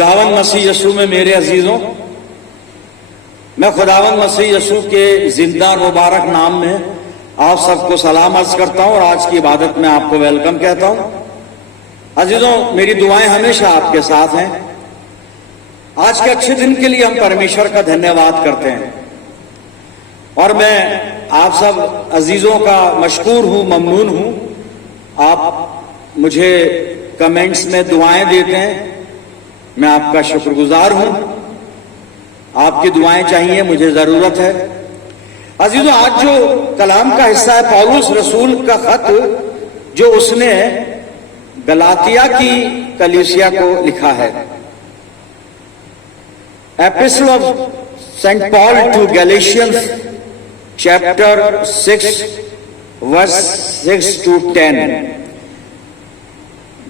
खुदावंद मसीह यीशु में मेरे अजीजों, मैं खुदावंद मसीह यीशु के जिंदा मुबारक नाम में आप सबको सलाम अर्ज करता हूं और आज की इबादत में आपको वेलकम कहता हूं। अजीजों, मेरी दुआएं हमेशा आपके साथ हैं। आज के अच्छे दिन के लिए हम परमेश्वर का धन्यवाद करते हैं और मैं आप सब अजीजों का मशकूर हूं, ममनून हूं। आप मुझे कमेंट्स में दुआएं देते हैं, मैं आपका शुक्रगुजार हूं। आपकी दुआएं चाहिए, मुझे जरूरत है। अजीजों, आज जो कलाम का हिस्सा है पौलुस रसूल का खत, जो उसने गलातिया की कलीसिया को लिखा है। Epistle of Saint Paul to Galatians chapter 6 verse 6 to 10।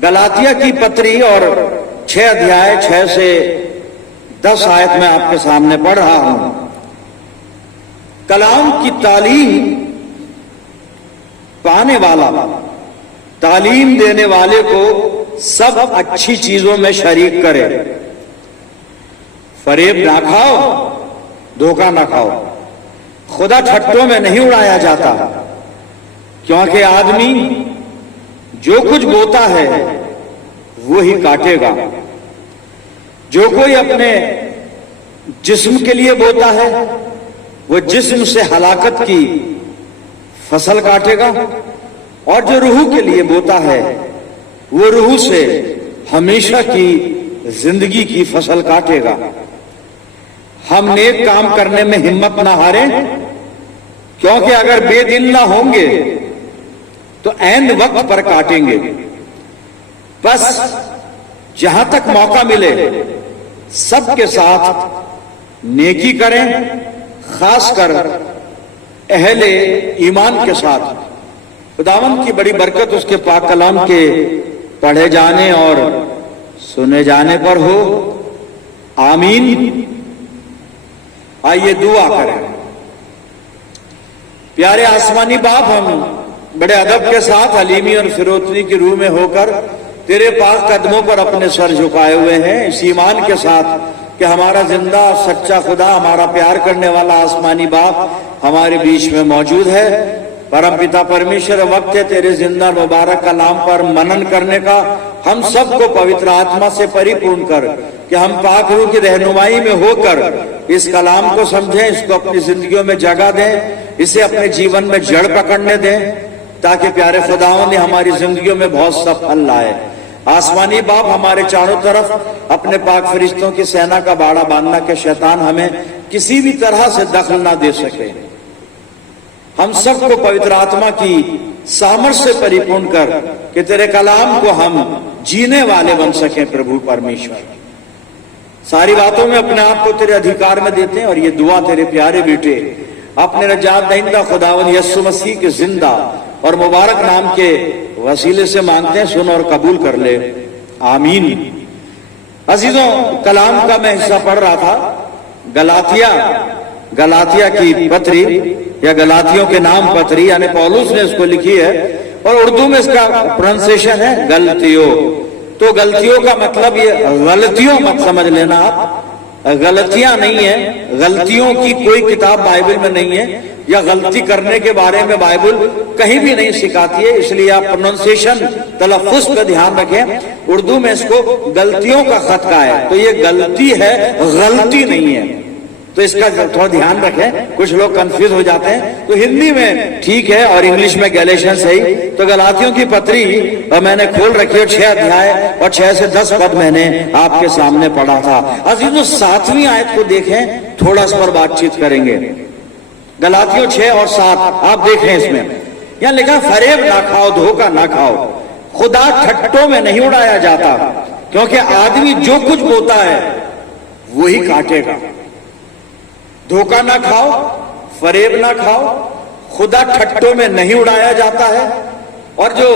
गलातिया की पत्री और 6 अध्याय 6 से 10 आयत में आपके सामने पढ़ रहा हूं। कलाम की तालीम पाने वाला तालीम देने वाले को सब अच्छी चीजों में शरीक करे। फरेब ना खाओ, धोखा ना खाओ। खुदा ठट्टों में नहीं उड़ाया जाता, क्योंकि आदमी जो कुछ बोता है वो ही काटेगा। जो कोई अपने जिस्म के लिए बोता है वो जिस्म से हलाकत की फसल काटेगा, और जो रूह के लिए बोता है वो रूह से हमेशा की जिंदगी की फसल काटेगा। हम नेक काम करने में हिम्मत ना हारें, क्योंकि अगर बेदिल ना होंगे तो ऐन वक्त पर काटेंगे। बस जहां तक मौका मिले सबके साथ नेकी करें, खासकर अहले ईमान के साथ। खुदावंद की बड़ी बरकत उसके पाक कलाम के पढ़े जाने और सुने जाने पर हो, आमीन। आइए दुआ करें। प्यारे आसमानी बाप, हम बड़े अदब के साथ हलीमी और फिरोतनी की रूह में होकर तेरे पाक कदमों पर अपने सर झुकाए हुए हैं, इस ईमान के साथ कि हमारा जिंदा सच्चा खुदा, हमारा प्यार करने वाला आसमानी बाप हमारे बीच में मौजूद है। परम पिता परमेश्वर, वक्त है तेरे जिंदा मुबारक कलाम पर मनन करने का। हम सबको पवित्र आत्मा से परिपूर्ण कर कि हम पाक रूह की रहनुमाई में होकर इस कलाम को समझें, इसको अपनी जिंदगियों में जगह दें, इसे अपने जीवन में जड़ पकड़ने दें, ताकि प्यारे खुदाओं ने हमारी जिंदगियों में बहुत सा फल लाए। आसमानी बाप, हमारे चारों तरफ अपने पाक फरिश्तों की सेना का बाड़ा बांधना के शैतान हमें किसी भी तरह से दखल ना दे सके। हम सबको पवित्र आत्मा की सामर्थ्य से परिपूर्ण कर कि तेरे कलाम को हम जीने वाले बन सकें। प्रभु परमेश्वर, सारी बातों में अपने आप को तेरे अधिकार में देते हैं और ये दुआ तेरे प्यारे बेटे अपने रजात दहिंदा खुदावंद यीशु मसीह के जिंदा और मुबारक नाम के वसीले से मांगते हैं। सुन और कबूल कर ले, आमीन। अजीजों, कलाम का मैं हिस्सा पढ़ रहा था। गलातिया की पत्री या गलातियों के नाम पत्री, यानी पौलुस ने इसको लिखी है और उर्दू में इसका प्रोनाउंसिएशन है गलतियों। तो गलतियों का मतलब ये गलतियों मत समझ लेना आप, गलतियां नहीं है। गलतियों की कोई किताब बाइबल में नहीं है, या गलती करने के बारे में बाइबल कहीं भी नहीं सिखाती है। इसलिए आप प्रोनाउंसिएशन, तलफ्फुज पे ध्यान रखें। उर्दू में इसको गलतियों का खत का है, तो ये गलती है, गलती नहीं है। तो इसका थोड़ा ध्यान रखें, कुछ लोग कंफ्यूज हो जाते हैं। तो हिंदी में ठीक है और इंग्लिश में गैलेशियंस है। तो गलातियों की पत्री और मैंने खोल रखी है, 6 अध्याय और 6 से 10 पद मैंने आपके सामने पढ़ा था। अजीजों, 7वीं आयत को देखें, थोड़ा इस पर बातचीत करेंगे। गलातियों 6 और 7 आप देखें, इसमें यहां लिखा फरेब ना खाओ, धोखा ना खाओ। खुदा ठट्टों में नहीं उड़ाया जाता, क्योंकि आदमी जो कुछ बोता है वही काटेगा। धोखा ना खाओ, फरेब ना खाओ। खुदा ठट्टों में नहीं उड़ाया जाता है। और जो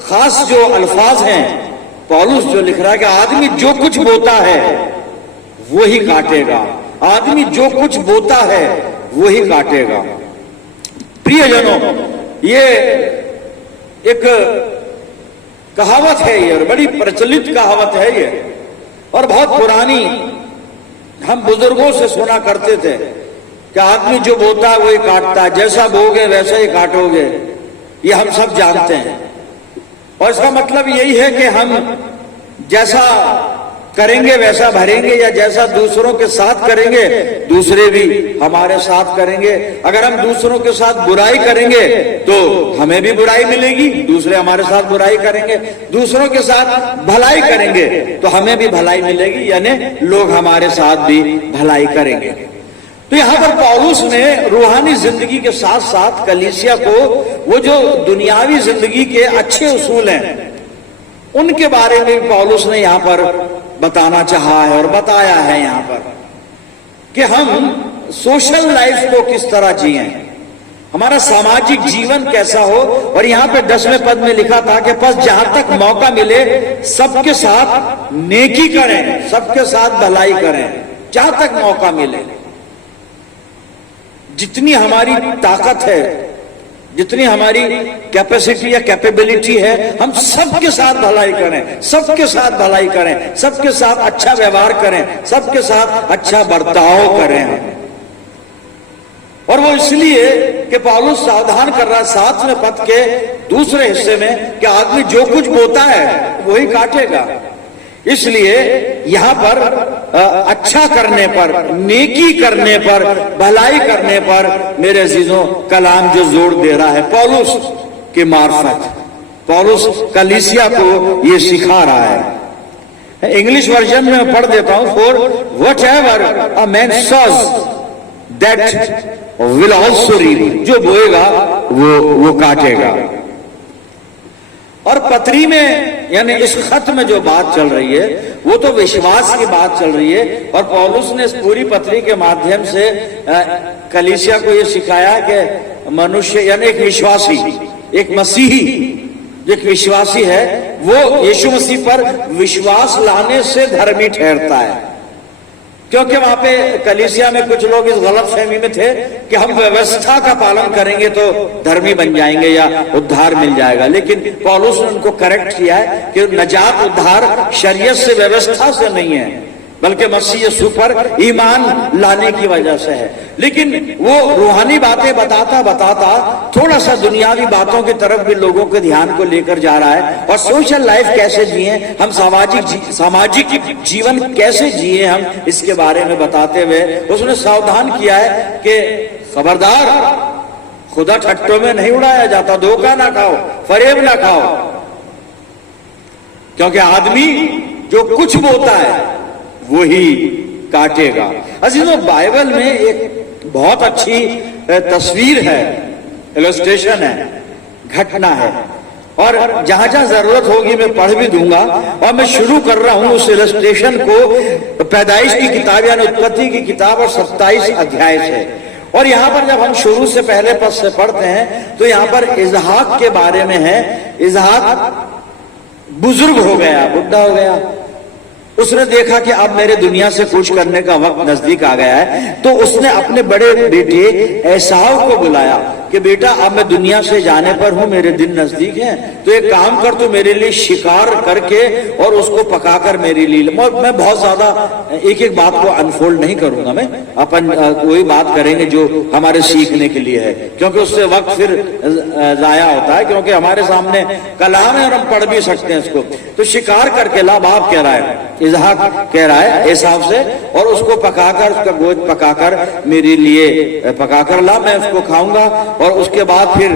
खास जो अल्फाज हैं, पौलुस जो लिख रहा है कि आदमी जो कुछ बोता है वो ही काटेगा। आदमी जो कुछ बोता है वो ही काटेगा। प्रियजनों, ये एक कहावत है, ये बड़ी प्रचलित कहावत है ये, और बहुत पुरानी, हम बुजुर्गों से सुना करते थे कि आदमी जो बोता है वही काटता है, जैसा बोगे वैसा ही काटोगे, ये हम सब जानते हैं। और इसका मतलब यही है कि हम जैसा करेंगे वैसा भरेंगे, या जैसा दूसरों के साथ करेंगे दूसरे भी हमारे साथ करेंगे। अगर हम दूसरों के साथ बुराई करेंगे तो हमें भी बुराई मिलेगी, दूसरे हमारे साथ बुराई करेंगे। दूसरों के साथ भलाई करेंगे तो हमें भी भलाई मिलेगी, यानी लोग हमारे साथ भी भलाई करेंगे। तो यहां पर पौलुस ने रूहानी जिंदगी के साथ साथ कलीसिया को वो जो दुनियावी जिंदगी के अच्छे उसूल हैं उनके बारे में पौलुस ने यहां पर बताना चाहा है और बताया है यहां पर कि हम सोशल लाइफ को किस तरह जिए, हमारा सामाजिक जीवन कैसा हो। और यहां पे 10वें पद में लिखा था कि बस जहां तक मौका मिले सबके साथ नेकी करें, सबके साथ भलाई करें, जहां तक मौका मिले। जितनी हमारी ताकत है, जितनी हमारी कैपेसिटी या कैपेबिलिटी है, हम सबके साथ भलाई करें, सबके साथ भलाई करें, सबके साथ अच्छा व्यवहार करें, सबके साथ अच्छा बर्ताव करें। और वो इसलिए कि पौलुस सावधान कर रहा है 7वें पद के दूसरे हिस्से में कि आदमी जो कुछ बोता है वही काटेगा। इसलिए यहां पर अच्छा करने पर, नेकी करने पर, भलाई करने पर मेरे अजीजों कलाम जो जोर दे रहा है पौलुस के मार्फत, पौलुस कलीसिया को ये सिखा रहा है। इंग्लिश वर्जन में मैं पढ़ देता हूं, for whatever a man sows that will also reap, जो बोएगा वो काटेगा। और पत्री में यानी इस खत में जो बात चल रही है वो तो विश्वास की बात चल रही है। और पौलुस ने इस पूरी पत्री के माध्यम से कलीसिया को ये सिखाया कि मनुष्य यानी एक विश्वासी, एक मसीही, एक विश्वासी है, वो यीशु मसीह पर विश्वास लाने से धर्मी ठहरता है। क्योंकि वहां पे कलीसिया में कुछ लोग इस गलत फहमी में थे कि हम व्यवस्था का पालन करेंगे तो धर्मी बन जाएंगे या उद्धार मिल जाएगा। लेकिन पौलुस ने उनको करेक्ट किया है कि नजात उद्धार शरीयत से, व्यवस्था से नहीं है, बल्कि मसीह यीशु पर ईमान लाने की वजह से है। लेकिन वो रूहानी बातें बताता बताता थोड़ा सा दुनियावी बातों की तरफ भी लोगों के ध्यान को लेकर जा रहा है। और सोशल लाइफ कैसे जिए हम, सामाजिक जीवन कैसे जिए हम, इसके बारे में बताते हुए उसने सावधान किया है कि खबरदार, खुदा ठट्टों में नहीं उड़ाया जाता, धोखा ना खाओ, फरेब ना खाओ, क्योंकि आदमी जो कुछ बोता है वही काटेगा। अजीजों, बाइबल में एक बहुत अच्छी तस्वीर है, इलस्ट्रेशन है, घटना है, और जहां जहां जरूरत होगी मैं पढ़ भी दूंगा। और मैं शुरू कर रहा हूं उस इलस्ट्रेशन को पैदाइश की किताब यानी उत्पत्ति की किताब और 27 अध्याय से। और यहां पर जब हम शुरू से पहले पद से पढ़ते हैं तो यहां पर इसहाक के बारे में है। इसहाक बुजुर्ग हो गया, बुढ़ा हो गया, उसने देखा कि अब मेरे दुनिया से कूच करने का वक्त नजदीक आ गया है, तो उसने अपने बड़े बेटे एसाव को बुलाया कि बेटा अब मैं दुनिया से जाने पर हूं, मेरे दिन नजदीक हैं, तो एक काम कर, तू मेरे लिए शिकार करके और उसको पकाकर मेरे लिए। मैं बहुत ज्यादा एक एक बात को अनफोल्ड नहीं करूंगा, मैं अपन वही बात करेंगे जो हमारे सीखने के लिए है, क्योंकि उससे वक्त फिर जाया होता है, क्योंकि हमारे सामने कलाम है और हम पढ़ भी सकते हैं इसको। तो शिकार करके ला, बाप कह रहा है, इसहाक कह रहा है एसाव से, और उसको पकाकर, उसका गोश्त पकाकर मेरे लिए पकाकर ला, मैं उसको खाऊंगा। और उसके बाद फिर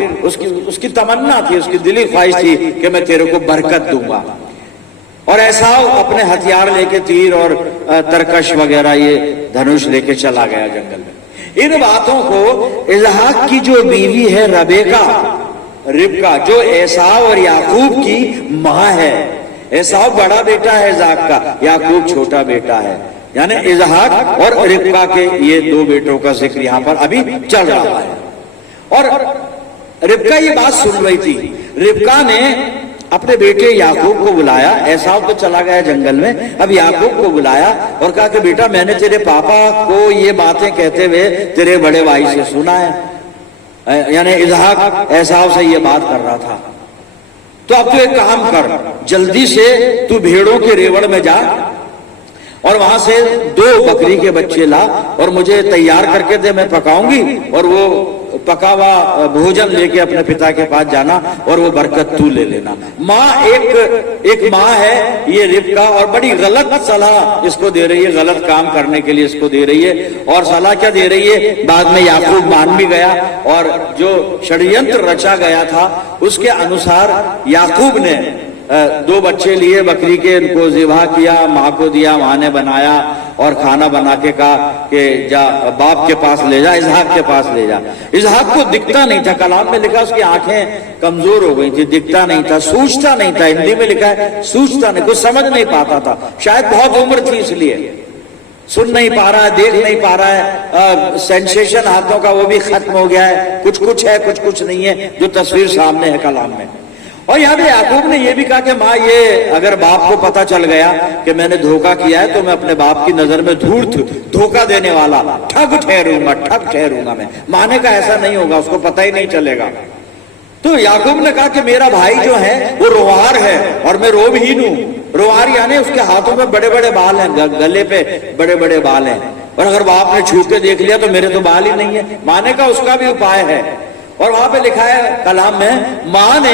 उसकी तमन्ना थी, उसकी दिली ख्वाहिश थी कि मैं तेरे को बरकत दूंगा। और एसाव अपने हथियार लेके, तीर और तरकश वगैरह, ये धनुष लेके चला गया जंगल में। इन बातों को इसहाक की जो बीवी है रिबका, जो एसाव और याकूब की मां है, एसाव बड़ा बेटा है इसहाक का, याकूब छोटा बेटा है, यानी इसहाक और रिबका के ये दो बेटों का जिक्र यहां पर अभी चल रहा है। और रिबका ये बात सुन रही थी। रिबका ने अपने बेटे याकूब को बुलाया, एसाव तो चला गया जंगल में, अब याकूब को बुलाया और कहा कि बेटा मैंने तेरे पापा को ये बातें कहते हुए तेरे बड़े भाई से सुना है। यानी इसहाक एसाव से ये बात कर रहा था, तो अब तू एक काम कर, जल्दी से तू भेड़ों के रेवड़ में जा और वहां से 2 बकरी के बच्चे ला और मुझे तैयार करके दे, मैं पकाऊंगी और वो पका हुआ भोजन लेके अपने पिता के पास जाना और वो बरकत तू ले लेना। माँ एक माँ है ये रिबका, और बड़ी गलत सलाह इसको दे रही है, गलत काम करने के लिए इसको दे रही है। और सलाह क्या दे रही है, बाद में याकूब मान भी गया और जो षड्यंत्र रचा गया था उसके अनुसार याकूब ने 2 बच्चे लिए, बकरी के, इनको ज़िबा किया, माँ को दिया, माँ ने बनाया और खाना बना के कहा कि जा बाप के पास ले जा, इसहाक के पास ले जा। इसहाक को दिखता नहीं था, कलाम में लिखा उसकी आंखें कमजोर हो गई थी, दिखता नहीं था, सूझता नहीं था, हिंदी में लिखा है सूझता नहीं, कुछ समझ नहीं पाता था, शायद बहुत उम्र थी इसलिए सुन नहीं पा रहा है, देख नहीं पा रहा है, सेंसेशन हाथों का वो भी खत्म हो गया है, कुछ कुछ है कुछ कुछ नहीं है, जो तस्वीर सामने है कलाम में। और यहाँ पे याकूब ने ये भी कहा कि माँ, ये अगर बाप को पता चल गया कि मैंने धोखा किया है तो मैं अपने बाप की नजर में धूर्त, धोखा देने वाला, ठग ठहरूंगा मैं। माने का ऐसा नहीं होगा, उसको पता ही नहीं चलेगा। तो याकूब ने कहा कि मेरा भाई जो है वो रोवार है और मैं रोबहीन हूं। रोवार यानी उसके हाथों में बड़े बड़े बाल हैं, गले पे बड़े बड़े बाल हैं, और अगर बाप ने छू के देख लिया तो मेरे तो बाल ही नहीं है। माने का उसका भी उपाय है, और वहां पे लिखा है कलाम में, माँ ने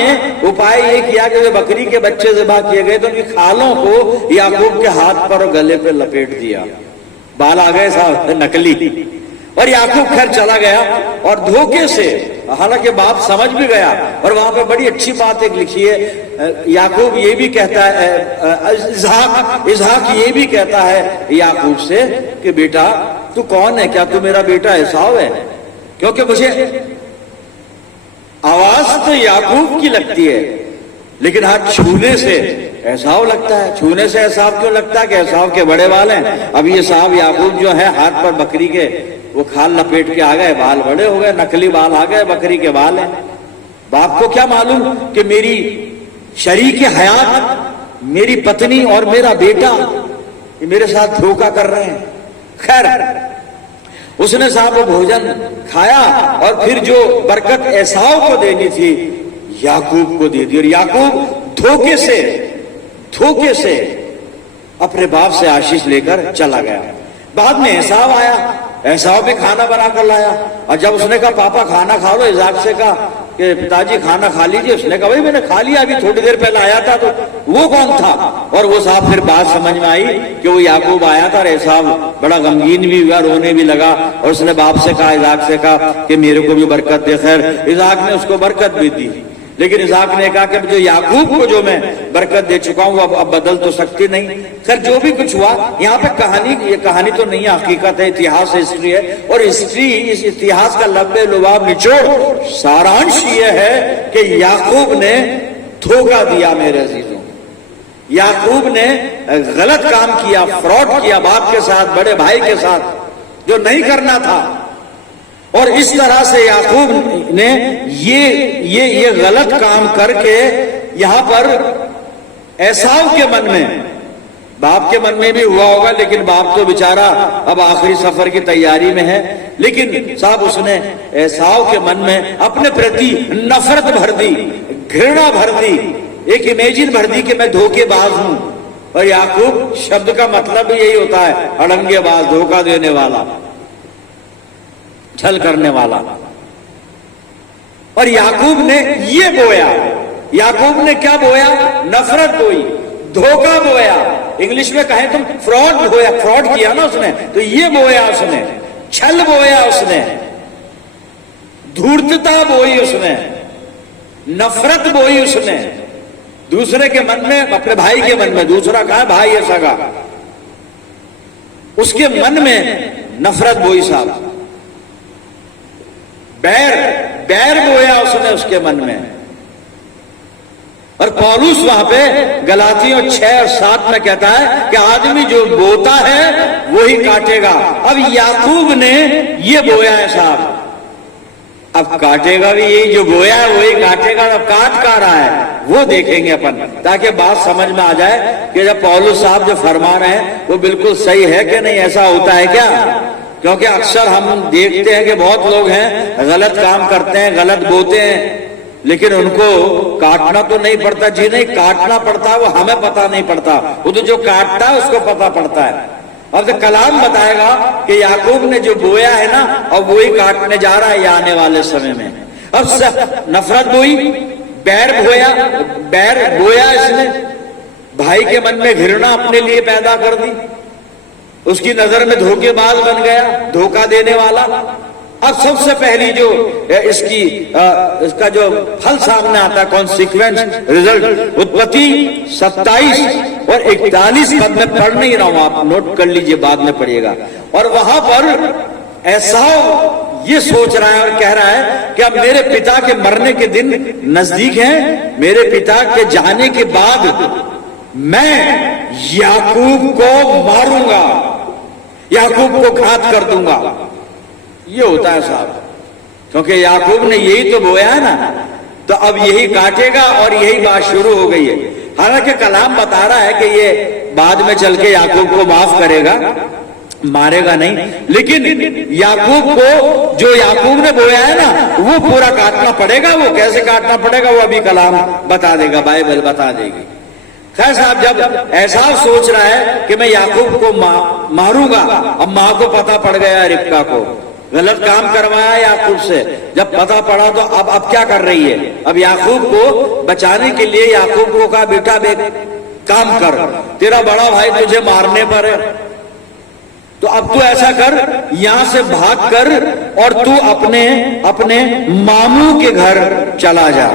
उपाय ये किया कि बकरी के बच्चे ज़िबा किए गए तो उनकी खालों को याकूब के हाथ पर और गले पे लपेट दिया, बाल आ गए साहब नकली। और याकूब खैर चला गया और धोखे से, हालांकि बाप समझ भी गया। और वहां पे बड़ी अच्छी बात एक लिखी है, याकूब ये भी कहता है, इसहाक ये भी कहता है याकूब से कि बेटा तू कौन है, क्या तू मेरा बेटा एसाव है? क्योंकि मुझे आवाज तो याकूब की लगती है लेकिन हाथ छूने से एसाव लगता है। छूने से एसाव क्यों लगता है कि एसाव के बड़े बाल हैं। अब ये साहब याकूब जो है हाथ पर बकरी के वो खाल लपेट के आ गए, बाल बड़े हो गए, नकली बाल आ गए, बकरी के बाल हैं। बाप को क्या मालूम कि मेरी शरीक हयात, मेरी पत्नी और मेरा बेटा ये मेरे साथ धोखा कर रहे हैं। खैर उसने साहब वो भोजन खाया और फिर जो बरकत एसाव को देनी थी याकूब को दे दी, और याकूब धोखे से अपने बाप से आशीष लेकर चला गया। बाद में एसाव आया, एसाव भी खाना बना कर लाया, और जब उसने कहा पापा खाना खा लो, इज़ाक से कहा कि पिताजी खाना खा लीजिए, उसने कहा भाई मैंने खा लिया, अभी थोड़ी देर पहले आया था। तो वो कौन था? और वो साहब फिर बात समझ में आई कि वो याकूब आया था, और एसाव बड़ा गमगीन भी हुआ, रोने भी लगा, और उसने बाप से कहा, इज़ाक से कहा कि मेरे को भी बरकत दे। खैर इज़ाक ने उसको बरकत भी दी, लेकिन इज़ाक ने कहा कि जो याकूब को जो मैं बरकत दे चुका हूं अब बदल तो सकती नहीं। खैर जो भी कुछ हुआ, यहाँ पे ये कहानी तो नहीं है, हकीकत है, इतिहास है, हिस्ट्री है। और हिस्ट्री, इस इतिहास का लब्बे लुबाब निचोड़ सारांश ये है कि याकूब ने धोखा दिया मेरे अजीजों। याकूब ने गलत काम किया, फ्रॉड किया बाप के साथ, बड़े भाई के साथ, जो नहीं करना था। और इस तरह से याकूब ने ये गलत काम करके यहां पर एसाव के मन में, बाप के मन में भी हुआ होगा, लेकिन बाप तो बेचारा अब आखिरी सफर की तैयारी में है, लेकिन साहब उसने एसाव के मन में अपने प्रति नफरत भर दी, घृणा भर दी, एक इमेजिन भर दी कि मैं धोखेबाज हूं। और याकूब शब्द का मतलब भी यही होता है, अड़ंगेबाज, धोखा देने वाला, छल करने वाला। और याकूब ने ये बोया, याकूब ने क्या बोया? नफरत बोई, धोखा बोया। इंग्लिश में कहें तुम फ्रॉड बोया, फ्रॉड किया ना उसने, तो ये बोया उसने, छल बोया उसने, धूर्तता बोई उसने, नफरत बोई उसने दूसरे के मन में, अपने भाई के मन में। दूसरा कहा भाई है सगा, उसके मन में नफरत बोई साहब, बैर बोया उसने उसके मन में। और पौलुस वहां पे गलातियों 6 और 7 में कहता है कि आदमी जो बोता है वही काटेगा। अब याकूब ने ये बोया है साहब, अब काटेगा भी यही, जो बोया है वही काटेगा। अब काट का रहा है वो देखेंगे अपन, ताकि बात समझ में आ जाए कि जब पौलुस साहब जो फरमा रहे हैं वो बिल्कुल सही है कि नहीं, ऐसा होता है क्या। क्योंकि अक्सर हम देखते हैं कि बहुत लोग हैं गलत काम करते हैं, गलत बोते हैं, लेकिन उनको काटना तो नहीं पड़ता। जिन्हें काटना पड़ता है वो हमें पता नहीं पड़ता, वो तो जो काटता है उसको पता पड़ता है। अब तो कलाम बताएगा कि याकूब ने जो बोया है ना, अब वही काटने जा रहा है ये आने वाले समय में। अब नफरत बोई, बैर बोया इसने, भाई के मन में घृणा अपने लिए पैदा कर दी, उसकी नजर में धोखेबाज बन गया, धोखा देने वाला। अब सबसे पहली जो इसका जो फल सामने आता है, कॉन्सिक्वेंस, रिजल्ट, उत्पत्ति 27 और 41 पद में पढ़ नहीं रहा हूं, आप नोट कर लीजिए, बाद में पढ़िएगा। और वहां पर एसाव ये सोच रहा है और कह रहा है कि अब मेरे पिता के मरने के दिन नजदीक हैं, मेरे पिता के जाने के बाद मैं याकूब को मारूंगा, याकूब को घात कर दूंगा। ये होता है साहब, क्योंकि याकूब ने यही तो बोया है ना, तो अब यही काटेगा और यही बात शुरू हो गई है। हालांकि कलाम बता रहा है कि ये बाद में चल के याकूब को माफ करेगा, मारेगा नहीं, लेकिन याकूब को जो याकूब ने बोया है ना वो पूरा काटना पड़ेगा। वो कैसे काटना पड़ेगा वो अभी कलाम बता देगा, बाइबल बता देगी। खैर साहब, जब ऐसा सोच रहा है कि मैं याकूब को मारूंगा, अब मां को पता पड़ गया रिबका को, गलत काम करवाया याकूब से, जब पता पड़ा तो अब क्या कर रही है, अब याकूब को बचाने के लिए याकूब को कहा बेटा काम कर, तेरा बड़ा भाई तुझे मारने पर है, तो अब तू ऐसा कर, यहां से भाग कर और तू अपने मामू के घर चला जा,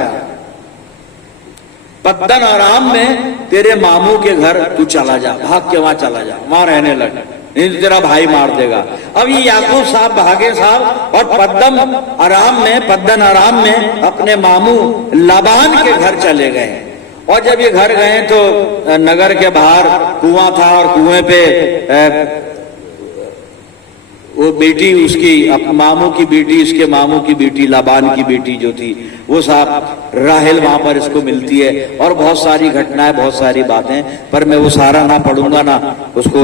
पद्दन आराम में तेरे मामू के घर तू चला जा, भाग के वहां चला जा, वहां रहने लग, नहीं तो तेरा भाई मार देगा। अब ये याकूब साहब भागे साहब और पद्दन आराम में अपने मामू लाबान के घर चले गए। और जब ये घर गए तो नगर के बाहर कुआं था और कुएं पे वो बेटी उसकी मामू की बेटी, इसके मामू की बेटी लाबान की बेटी जो थी वो साहब राहेल वहां पर इसको मिलती है, और बहुत सारी घटनाएं, बहुत सारी बातें, पर मैं वो सारा ना पढ़ूंगा ना उसको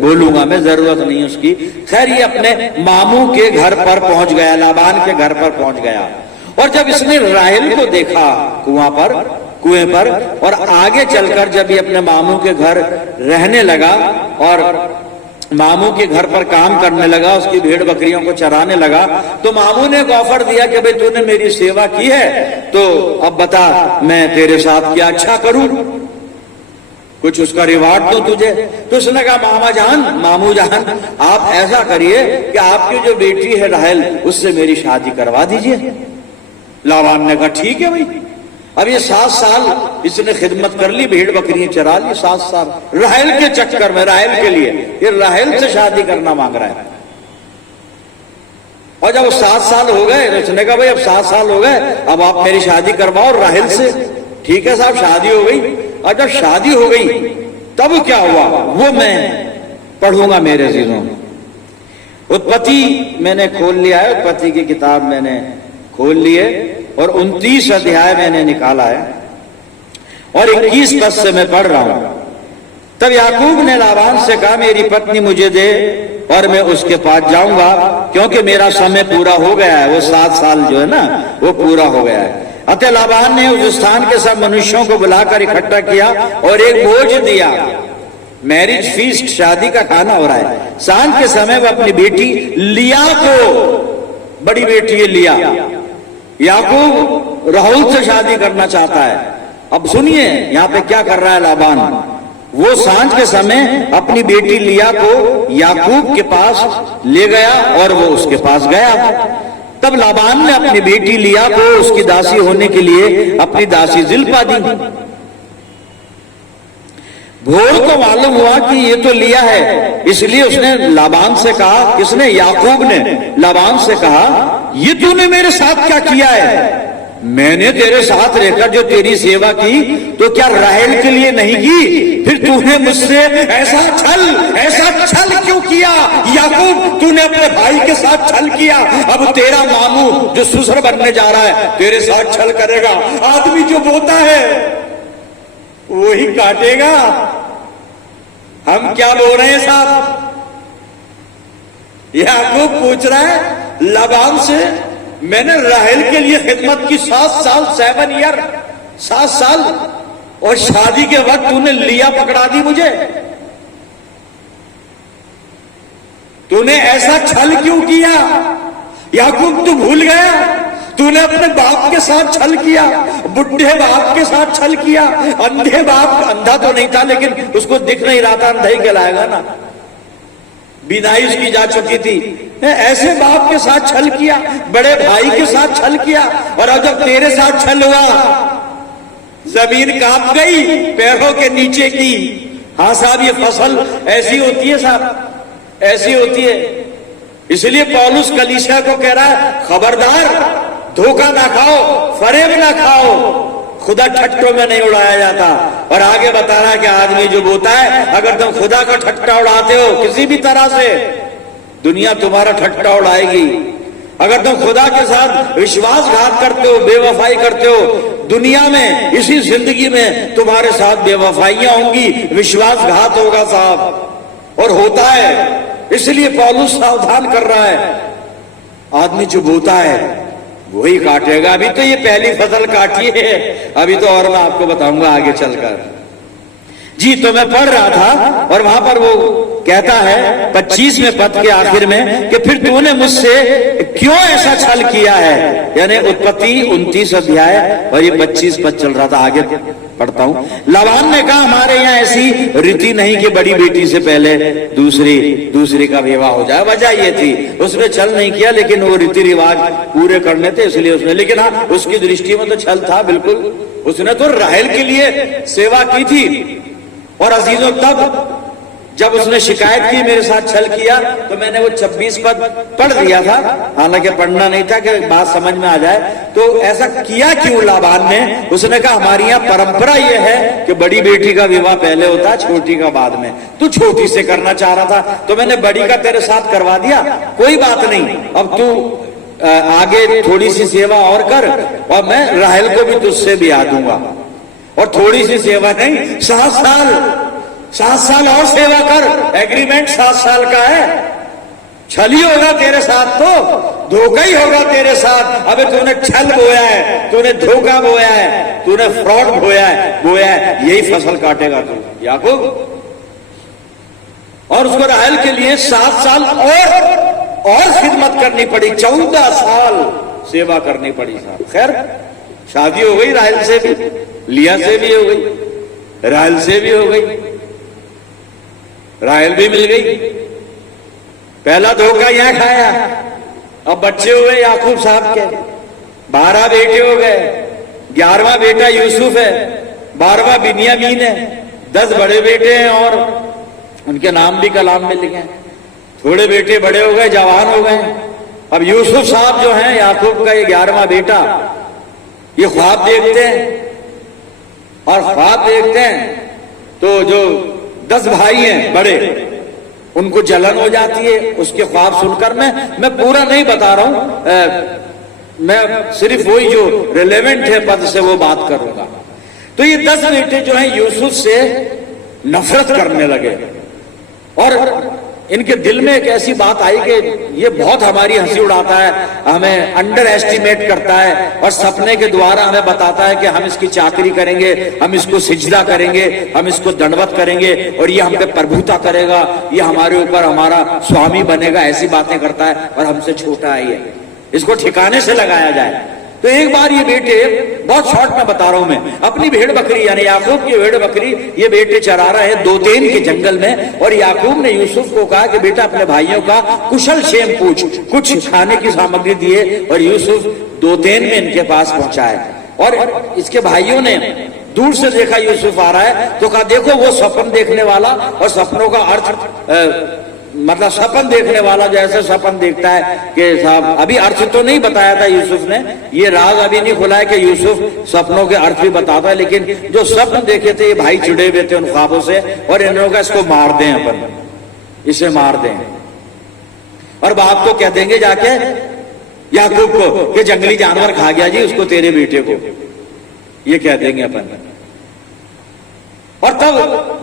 बोलूंगा, मैं जरूरत नहीं उसकी। खैर ये अपने मामू के घर पर पहुंच गया, लाबान के घर पर पहुंच गया, और जब इसने राहेल को देखा कुएं पर और आगे चलकर जब ये अपने मामू के घर रहने लगा और मामू के घर पर काम करने लगा, उसकी भेड़ बकरियों को चराने लगा, तो मामू ने एक ऑफर दिया कि भाई तूने मेरी सेवा की है तो अब बता मैं तेरे साथ क्या अच्छा करूं, कुछ उसका रिवार्ड दूं तुझे। तो उसने कहा मामू जान आप ऐसा करिए कि आपकी जो बेटी है राहेल उससे मेरी शादी करवा दीजिए। लाबान ने कहा ठीक है भाई। अब ये 7 साल इसने खिदमत कर ली, भेड़ बकरियां चरा ली 7 साल राहेल के चक्कर में, राहेल के लिए, ये राहेल से शादी करना मांग रहा है। और जब 7 साल हो गए तो उसने कहा भाई अब 7 साल हो गए, अब आप मेरी शादी करवाओ राहेल से। ठीक है साहब, शादी हो गई। और जब शादी हो गई तब क्या हुआ वो मैं पढ़ूंगा मेरे अजीजों। उत्पत्ति मैंने खोल लिया है, उत्पत्ति की किताब मैंने खोल ली है और 29 अध्याय मैंने निकाला है और 21 पद से मैं पढ़ रहा हूं। तब याकूब ने लाबान से कहा मेरी पत्नी मुझे दे और मैं उसके पास जाऊंगा, क्योंकि मेरा समय पूरा हो गया है, वो 7 साल जो है ना वो पूरा हो गया है। अतः लाबान ने उस स्थान के सब मनुष्यों को बुलाकर इकट्ठा किया और एक भोज दिया, मैरिज फीस्ट, शादी का खाना हो रहा है। सांझ के समय वह अपनी बेटी लिया को, बड़ी बेटी है लिया, याकूब राहुल से शादी करना चाहता है। अब सुनिए यहां पे क्या कर रहा है लाबान। वो सांझ के समय अपनी बेटी लिया को याकूब के पास ले गया और वो उसके पास गया। तब लाबान ने अपनी बेटी लिया को उसकी दासी होने के लिए अपनी दासी जिल्पा दी। भोर को मालूम हुआ कि ये तो लिया है, इसलिए उसने लाबान से कहा, किसने, याकूब ने लाबान से कहा ये तूने मेरे साथ क्या किया है? मैंने तेरे साथ रहकर जो तेरी सेवा की तो क्या राहेल के लिए नहीं की? फिर तूने मुझसे ऐसा छल क्यों किया? याकूब तूने अपने भाई के साथ छल किया, अब तेरा मामू जो ससुर बनने जा रहा है तेरे साथ छल करेगा। आदमी जो बोता है वही काटेगा। हम क्या बोल रहे हैं साहब? याकूब पूछ रहा है लाबान से, मैंने राहेल के लिए खिदमत की 7 साल, 7 ईयर, 7 साल, और शादी के वक्त तूने लिया पकड़ा दी मुझे। तूने ऐसा छल क्यों किया? याकूब तू भूल गया? तूने अपने बाप के साथ छल किया, बुढ़े बाप के साथ छल किया, अंधे बाप, अंधा तो नहीं था लेकिन उसको दिख नहीं रहा था, अंधा ही कहलाएगा ना, बीनाई उसकी जा चुकी थी। ऐसे बाप के साथ छल किया, बड़े भाई के साथ छल किया, और अब जब तेरे साथ छल हुआ, जमीन कांप गई पैरों के नीचे की। हाँ साहब, ये फसल ऐसी होती है साहब, ऐसी होती है। इसलिए पौलुस कलीसिया को कह रहा है, खबरदार, धोखा ना खाओ, फरेब ना खाओ, खुदा ठट्टों में नहीं उड़ाया जाता। और आगे बता रहा है कि आदमी जो बोता है, अगर तुम खुदा का ठट्टा उड़ाते हो किसी भी तरह से, दुनिया तुम्हारा ठट्टा उड़ाएगी। अगर तुम खुदा के साथ विश्वासघात करते हो, बेवफाई करते हो, दुनिया में इसी जिंदगी में तुम्हारे साथ बेवफाइयां होंगी, विश्वासघात होगा साहब, और होता है। इसलिए पौलुस सावधान कर रहा है, आदमी जो बोता है वही काटेगा। अभी तो ये पहली फसल काटी है, अभी तो और मैं आपको बताऊंगा आगे चलकर। जी, तो मैं पढ़ रहा था और वहां पर वो कहता है 25वें पद के आखिर में कि फिर तूने मुझसे क्यों ऐसा छल किया है। यानी उत्पत्ति 29 अध्याय और ये 25 पद चल रहा था, आगे पढ़ता हूं। लाबान ने कहा, हमारे यहाँ ऐसी रीति नहीं कि बड़ी बेटी से पहले दूसरी का विवाह हो जाए। वजह ये थी, उसने छल नहीं किया, लेकिन वो रीति रिवाज पूरे करने थे इसलिए उसने, लेकिन हाँ उसकी दृष्टि में तो छल था बिल्कुल। उसने तो राहेल के लिए सेवा की थी। और अजीजों, तब जब उसने शिकायत की मेरे साथ छल किया, तो मैंने वो 26 पद पढ़ दिया था, हालांकि पढ़ना नहीं था कि बात समझ में आ जाए। तो ऐसा किया क्यों लाबान ने? उसने कहा, हमारी यहाँ परंपरा ये है कि बड़ी बेटी का विवाह पहले होता है, छोटी का बाद में। तू छोटी से करना चाह रहा था तो मैंने बड़ी का तेरे साथ करवा दिया, कोई बात नहीं। अब तू आगे थोड़ी सी सेवा और कर, और मैं राहेल को भी तुझसे ब्याह दूंगा। और थोड़ी सी सेवा नहीं, 7 साल और सेवा कर। एग्रीमेंट 7 साल का है। छल ही होगा तेरे साथ, तो धोखा ही होगा तेरे साथ। अबे तूने छल बोया है, तूने धोखा बोया है, तूने फ्रॉड बोया है, यही फसल काटेगा तू याकूब। और उसको राहेल के लिए 7 साल और खिदमत करनी पड़ी, 14 साल सेवा करनी पड़ी साहब। खैर, शादी हो गई राहेल से भी, लिया से भी हो गई, राहेल से भी हो गई, राहेल भी मिल गई। पहला धोखा यहां खाया। अब बच्चे हुए याकूब साहब के, 12 बेटे हो गए। 11वां बेटा यूसुफ है, 12वां बिन्यामीन है, 10 बड़े बेटे हैं और उनके नाम भी कलाम में लिखे हैं। थोड़े बेटे बड़े हो गए, जवान हो गए। अब यूसुफ साहब जो हैं, याकूब का ये 11वां बेटा, ये ख्वाब देखते हैं, और ख्वाब देखते हैं तो जो 10 भाई हैं बड़े, उनको जलन हो जाती है उसके ख्वाब सुनकर। मैं पूरा नहीं बता रहा हूं, मैं सिर्फ वही जो रिलेवेंट है पद से वो बात करूंगा। तो ये 10 बेटे जो हैं यूसुफ से नफरत करने लगे, और इनके दिल में एक ऐसी बात आई कि ये बहुत हमारी हंसी उड़ाता है, हमें अंडर एस्टिमेट करता है, और सपने के द्वारा हमें बताता है कि हम इसकी चाकरी करेंगे, हम इसको सिजदा करेंगे, हम इसको दंडवत करेंगे, और ये हम पे प्रभुता करेगा, ये हमारे ऊपर हमारा स्वामी बनेगा। ऐसी बातें करता है, और हमसे छोटा ही है, इसको ठिकाने से लगाया जाए। तो एक बार ये बेटे, बहुत शॉर्ट में बता रहा हूं मैं, अपनी भेड़ बकरी यानी याकूब की भेड़ बकरी ये बेटे चरा रहे हैं दोतेन के जंगल में। और याकूब ने यूसुफ को कहा कि बेटा अपने भाइयों का कुशल क्षेम पूछ, कुछ खाने की सामग्री दिए, और यूसुफ दोतेन में इनके पास पहुंचा है। और इसके भाइयों ने दूर से देखा यूसुफ आ रहा है, तो कहा देखो वो सपन देखने वाला, और सपनों का अर्थ मतलब सपन देखने वाला जैसे सपन देखता है कि साहब, अभी अर्थ तो नहीं बताया था यूसुफ ने, ये राज अभी नहीं खुला है कि यूसुफ सपनों के अर्थ भी बताता है, लेकिन जो सपन देखे थे ये भाई चिड़े हुए थे उन ख्वाबों से, और इन लोगों का इसको मार दें, अपन इसे मार दें, और बाप को कह देंगे जाके याकूब को कि जंगली जानवर खा गया जी उसको, तेरे बेटे को, ये कह देंगे अपन। और तब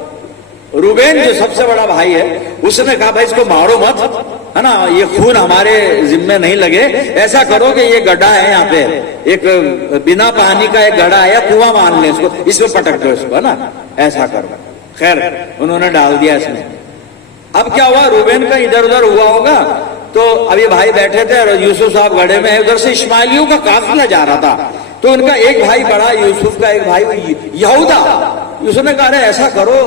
रूबेन जो सबसे बड़ा भाई है, उसने कहा भाई इसको मारो मत, है ना, ये खून हमारे जिम्मे नहीं लगे। ऐसा करो कि ये गड्ढा है यहाँ पे, एक बिना पानी का एक गड्ढा है, कुआं मान ले इसको, इसमें पटक दो इसको, है ना, ऐसा करो। खैर उन्होंने डाल दिया इसमें, अब क्या हुआ, रूबेन का इधर उधर हुआ होगा, तो अभी भाई बैठे थे और यूसुफ साहब घड़े में है, उधर से इस्माइलियों का काफिला जा रहा था। तो उनका एक भाई बड़ा, यूसुफ का एक भाई यहूदा, यूसुफ ने कहा ऐसा करो,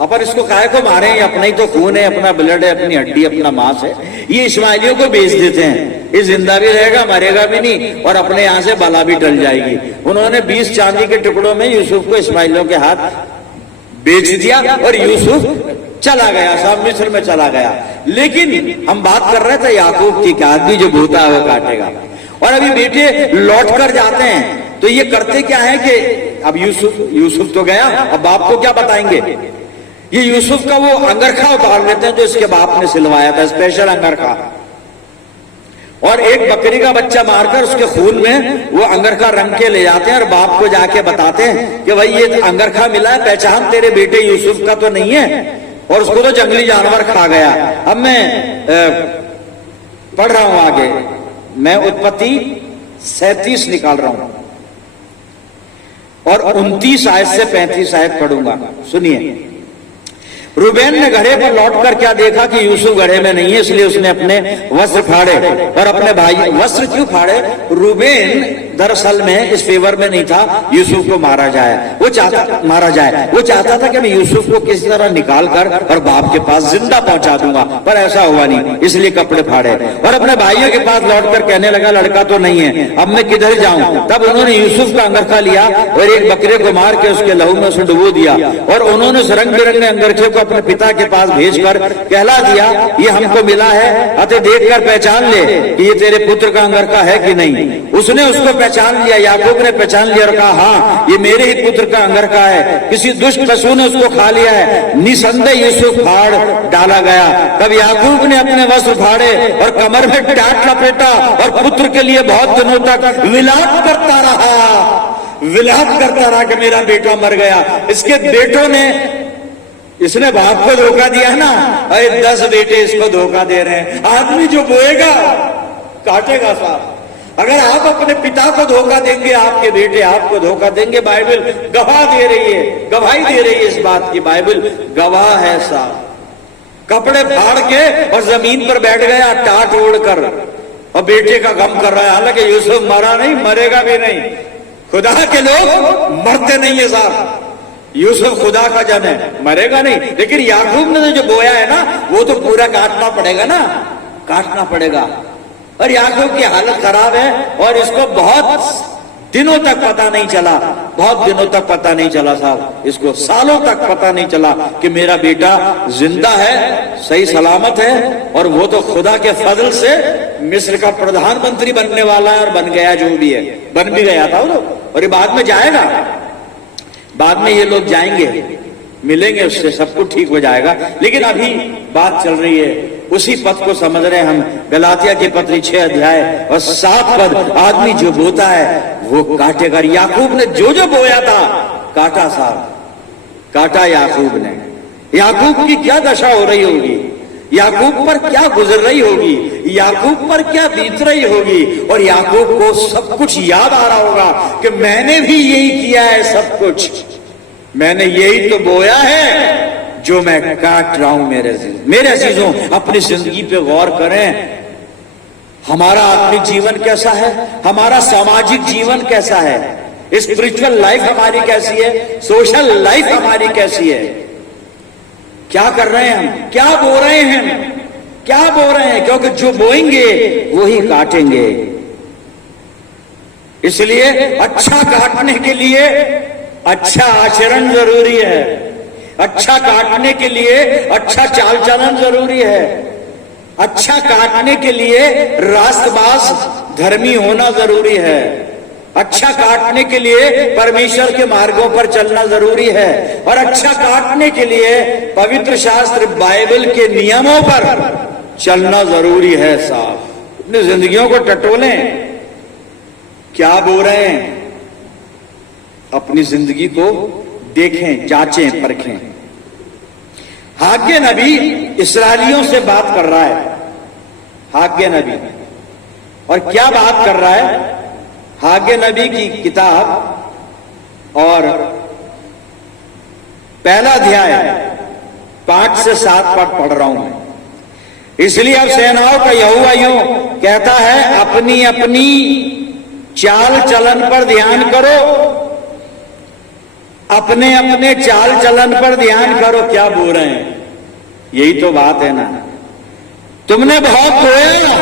अपन इसको काहे को मारे, अपना ही तो खून है, अपना ब्लड है, अपनी हड्डी, अपना मांस है, ये इस्माइलियों को बेच देते हैं, ये जिंदा भी रहेगा, मरेगा भी नहीं, और अपने यहां से बला भी टल जाएगी। उन्होंने 20 चांदी के टुकड़ों में यूसुफ को इस्माइलियों के हाथ बेच दिया और यूसुफ चला गया, साहब मिस्र में चला गया। लेकिन हम बात कर रहे थे याकूब की, क्या आदमी जो भूता है वो काटेगा। और अभी बेटे लौट कर जाते हैं तो ये करते क्या है कि अब यूसुफ तो गया, अब बाप को क्या बताएंगे, ये यूसुफ का वो अंगरखा उतार लेते हैं जो इसके बाप ने सिलवाया था, स्पेशल अंगरखा, और एक बकरी का बच्चा मारकर उसके खून में वो अंगरखा रंग के ले जाते हैं और बाप को जाके बताते हैं कि भाई ये अंगरखा मिला है, पहचान तेरे बेटे यूसुफ का तो नहीं है, और उसको तो जंगली जानवर खा गया। अब मैं पढ़ रहा हूं आगे, मैं उत्पत्ति 37 निकाल रहा हूं और 29 आयत से 35 आयत पढ़ूंगा, सुनिए। रूबेन ने घड़े पर लौटकर क्या देखा कि यूसुफ घड़े में नहीं है, इसलिए उसने अपने वस्त्र फाड़े और अपने भाई, वस्त्र क्यों फाड़े, रूबेन दरअसल में इस फेवर में नहीं था यूसुफ को मारा जाए, वो चाहता था कि मैं यूसुफ को किसी तरह निकाल कर और बाप के पास जिंदा पहुंचा दूंगा, पर ऐसा हुआ नहीं, इसलिए कपड़े फाड़े और अपने भाइयों के पास लौटकर कहने लगा लड़का तो नहीं है, अब मैं किधर जाऊं। तब उन्होंने यूसुफ का अंगरखा लिया और एक बकरे को मार के उसके लहू में उसे डुबो दिया और उन्होंने उस रंग बिरंगे अंगरखे को अपने पिता के पास भेजकर कहला दिया, ये हमको मिला है, अतः देखकर पहचान ले कि ये तेरे पुत्र का अंगरखा है कि नहीं। उसने उसको पहचान लिया, याकूब ने पहचान लिया और कहा हाँ ये मेरे ही पुत्र का अंगरखा है, किसी दुष्ट पशु ने उसको खा लिया है। निसंदेह यूसुफ फाड़ डाला गया। तब याकूब ने अपने वस्त्र फाड़े और कमर में टाट लपेटा और पुत्र के लिए बहुत दिनों तक विलाप करता रहा कि मेरा बेटा मर गया। इसके बेटों ने, इसने बाप को धोखा दिया ना, अरे 10 बेटे इसको धोखा दे रहे हैं। आदमी जो बोएगा काटेगा साहब। अगर आप अपने पिता को धोखा देंगे, आपके बेटे आपको धोखा देंगे। बाइबल गवाही दे रही है इस बात की, बाइबल गवाह है साहब। कपड़े फाड़ के और जमीन पर बैठ गया टाट ओढ़कर और बेटे का गम कर रहा है। हालांकि यूसुफ मरा नहीं, मरेगा भी नहीं। खुदा के लोग मरते नहीं है साहब। यूसुफ खुदा का जन है, मरेगा नहीं। लेकिन याकूब ने जो बोया है ना, वो तो पूरा काटना पड़ेगा। और याकूब की हालत खराब है और इसको बहुत दिनों तक पता नहीं चला साहब। इसको सालों तक पता नहीं चला कि मेरा बेटा जिंदा है, सही सलामत है, और वो तो खुदा के फजल से मिस्र का प्रधानमंत्री बनने वाला है और बन गया, जो भी है बन भी गया था वो। और ये बाद में जाएगा, बाद में ये लोग जाएंगे, मिलेंगे उससे, सब कुछ ठीक हो जाएगा। लेकिन अभी बात चल रही है, उसी पद को समझ रहे हैं हम। गलातिया की पत्री 6 अध्याय और 7 पद, आदमी जो बोता है वो काटेगा। याकूब ने जो बोया था काटा साहब, काटा याकूब ने। याकूब की क्या दशा हो रही होगी, याकूब पर क्या गुजर रही होगी, याकूब पर क्या बीत रही होगी। और याकूब को सब कुछ याद आ रहा होगा कि मैंने भी यही किया है, सब कुछ मैंने यही तो बोया है जो मैं काट रहा हूं। मेरे अजीजों, अपनी जिंदगी पे गौर करें। हमारा आत्मिक जीवन कैसा है, हमारा सामाजिक जीवन कैसा है, स्पिरिचुअल लाइफ हमारी कैसी है, सोशल लाइफ हमारी कैसी है। क्या कर रहे हैं हम, क्या बो रहे हैं, क्योंकि जो बोएंगे वो ही काटेंगे। इसलिए अच्छा काटने के लिए अच्छा आचरण जरूरी है, अच्छा काटने के लिए अच्छा चाल चलन जरूरी है, अच्छा काटने के लिए रास्तबाज धर्मी होना जरूरी है, अच्छा काटने के लिए परमेश्वर के मार्गों पर चलना जरूरी है, और अच्छा काटने के लिए पवित्र शास्त्र बाइबल के नियमों पर चलना जरूरी है साहब। अपनी जिंदगियों को टटोलें, क्या बो रहे हैं, अपनी जिंदगी को देखें, जांचें, परखें। हाग्गे नबी इस्राएलियों से बात कर रहा है, हाग्गे नबी, और क्या बात कर रहा है। हाग्गे नबी की किताब और पहला अध्याय 5 से 7 पद पढ़ रहा हूं मैं। इसलिए अब सेनाओं का यहोवा यूं कहता है, अपनी अपनी चाल चलन पर ध्यान करो, अपने अपने चाल चलन पर ध्यान करो। क्या बोल रहे हैं? यही तो बात है ना। तुमने बहुत बोया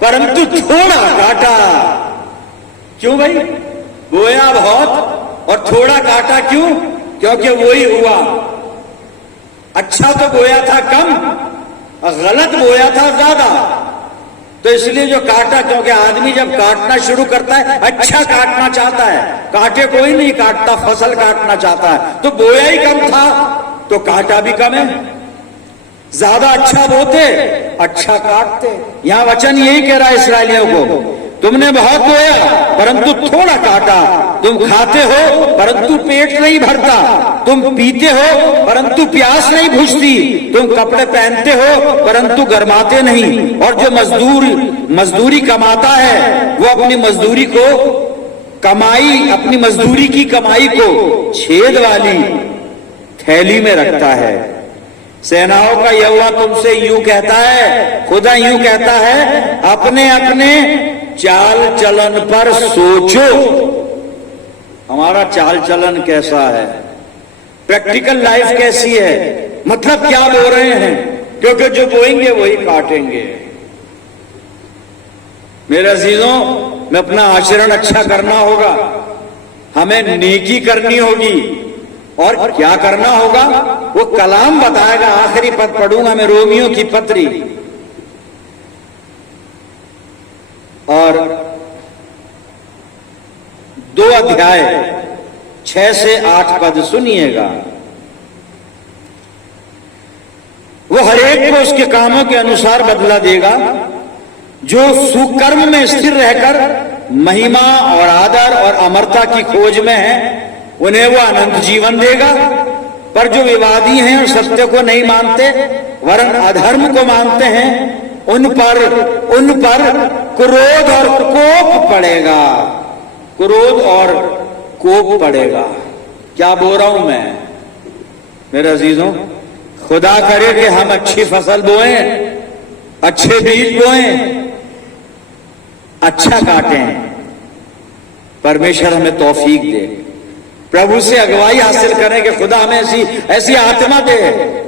परंतु थोड़ा काटा। क्यों भाई? बोया बहुत और थोड़ा काटा क्यों? क्योंकि वही हुआ। अच्छा तो बोया था कम और गलत बोया था ज्यादा, तो इसलिए जो काटा। क्योंकि आदमी जब काटना शुरू करता है अच्छा काटना चाहता है, काटे कोई नहीं काटता, फसल काटना चाहता है। तो बोया ही कम था तो काटा भी कम है। ज्यादा अच्छा बोते अच्छा काटते। यहां वचन यही कह रहा है इस्राएलियों को, तुमने बहुत बोया परंतु थोड़ा काटा। तुम खाते हो परंतु पेट नहीं भरता, तुम पीते हो परंतु प्यास नहीं बुझती, तुम कपड़े पहनते हो परंतु गर्माते नहीं। और जो मजदूरी कमाता है वो अपनी मजदूरी को अपनी मजदूरी की कमाई को छेद वाली थैली में रखता है। सेनाओं का यहोवा तुमसे यूं कहता है, खुदा यूं कहता है, अपने अपने चाल चलन पर सोचो। हमारा चाल चलन कैसा है? प्रैक्टिकल लाइफ कैसी है? मतलब क्या बोल रहे हैं? क्योंकि जो बोएंगे वही काटेंगे। मेरे अजीजों, में अपना आचरण अच्छा करना होगा, हमें नेकी करनी होगी। और क्या करना होगा वो कलाम बताएगा। आखिरी पद पढ़ूंगा मैं, रोमियो की पत्री और 2 अध्याय 6 से 8 पद सुनिएगा। वो हरेक को उसके कामों के अनुसार बदला देगा। जो सुकर्म में स्थिर रहकर महिमा और आदर और अमरता की खोज में है, उन्हें वो अनंत जीवन देगा। पर जो विवादी हैं और सत्य को नहीं मानते वरन अधर्म को मानते हैं, उन पर क्रोध और कोप पड़ेगा। क्रोध और कोप पड़ेगा। क्या बोल रहा हूं मैं मेरे अजीजों? खुदा करे कि हम अच्छी फसल बोएं, अच्छे बीज बोएं, अच्छा काटें। परमेश्वर हमें तौफीक दे। प्रभु से अगुवाई हासिल करें कि खुदा हमें ऐसी आत्मा दे,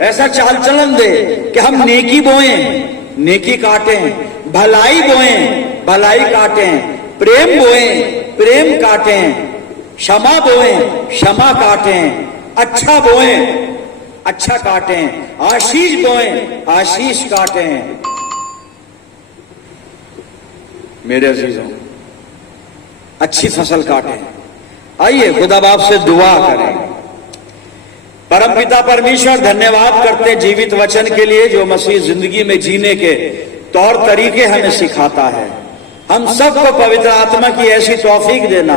ऐसा चाल चलन दे कि हम नेकी बोएं, नेकी काटें, भलाई बोएं, भलाई काटें, प्रेम बोएं, प्रेम काटें, क्षमा बोएं, क्षमा काटें, अच्छा बोएं, अच्छा काटें, आशीष बोएं, आशीष काटें। मेरे अजीजों, अच्छी फसल काटें। आइए खुदा बाप से दुआ करें। परमपिता परमेश्वर, धन्यवाद करते जीवित वचन के लिए जो मसीह जिंदगी में जीने के तौर तरीके हमें सिखाता है। हम सबको पवित्र आत्मा की ऐसी तौफीक देना,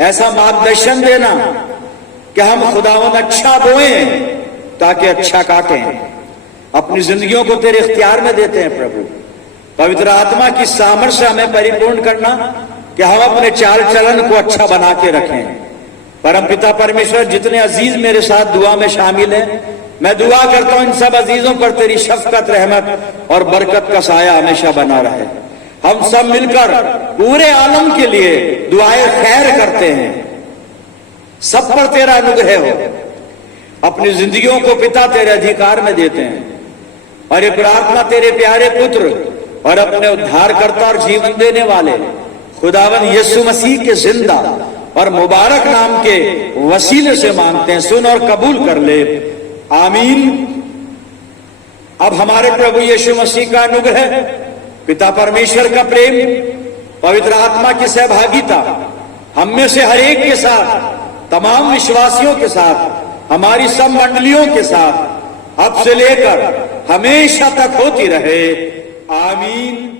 ऐसा मार्गदर्शन देना कि हम खुदावंद अच्छा बोएं ताकि अच्छा काटें। अपनी जिंदगियों को तेरे इख्तियार में देते हैं प्रभु। पवित्र आत्मा की सामर्थ्य हमें परिपूर्ण करना कि हम अपने चाल चलन को अच्छा बना के रखें। परमपिता परमेश्वर, जितने अजीज मेरे साथ दुआ में शामिल हैं, मैं दुआ करता हूं इन सब अजीजों पर तेरी शफकत, रहमत और बरकत का साया हमेशा बना रहे। हम सब मिलकर पूरे आलम के लिए दुआएं खैर करते हैं। सब पर तेरा अनुग्रह हो। अपनी जिंदगियों को पिता तेरे अधिकार में देते हैं और ये प्रार्थना तेरे प्यारे पुत्र और अपने उद्धारकर्ता और जीवन देने वाले खुदावन यीशु मसीह के जिंदा और मुबारक नाम के वसीले से मांगते हैं। सुन और कबूल कर ले, आमीन। अब हमारे प्रभु यीशु मसीह का अनुग्रह, पिता परमेश्वर का प्रेम, पवित्र आत्मा की सहभागिता हम में से हर एक के साथ, तमाम विश्वासियों के साथ, हमारी सब मंडलियों के साथ अब से लेकर हमेशा तक होती रहे। आमीन।